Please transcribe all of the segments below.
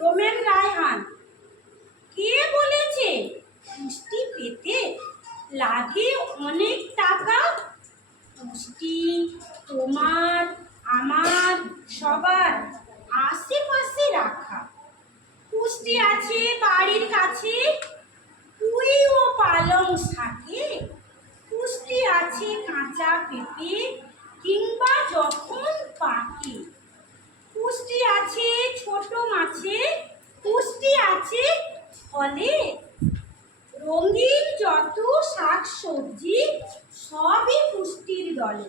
Romain Raihan. কে বলেছে পুষ্টি পেতে লাগে অনেক টাকা? পুষ্টি তোমার আমার সবার আশেপাশে রাখা। পুষ্টি আছে বাড়ির কাছে, পুঁই ও পালং শাকে। পুষ্টি আছে কাঁচা পেঁপে কিংবা যখন পাকে। পুষ্টি আছে ছোট মাছে, পুষ্টি আছে ফলে। রঙিন যত শাক সবজি সবই পুষ্টির দলে।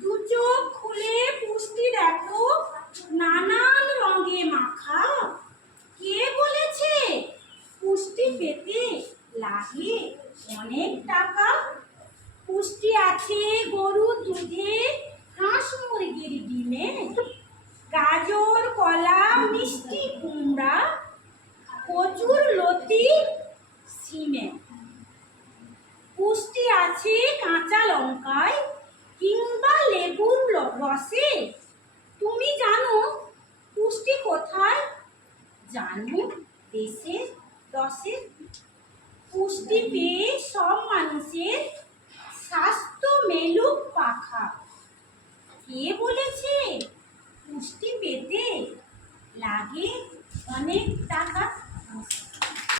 দু চোখ খুলে পুষ্টি দেখো নানান রঙে মাখা। কে বলেছে পুষ্টি পেতে লাগে অনেক টাকা? পুষ্টি আছে গরুর দুধে, হাঁস মুরগির ডিমে, গাজর কলা মিষ্টি কুমড়া, কচুর লতি সিমে। পুষ্টি আছে কাঁচা লঙ্কায় কিংবা লেবুর রসে। তুমি জানো পুষ্টি কোথায়? জানো দেশে দশে। পুষ্টি পেয়ে সব মানুষের স্বাস্থ্য মেলুক পাখা। কে বলেছে পুষ্টি পেতে লাগে অনেক টাকা?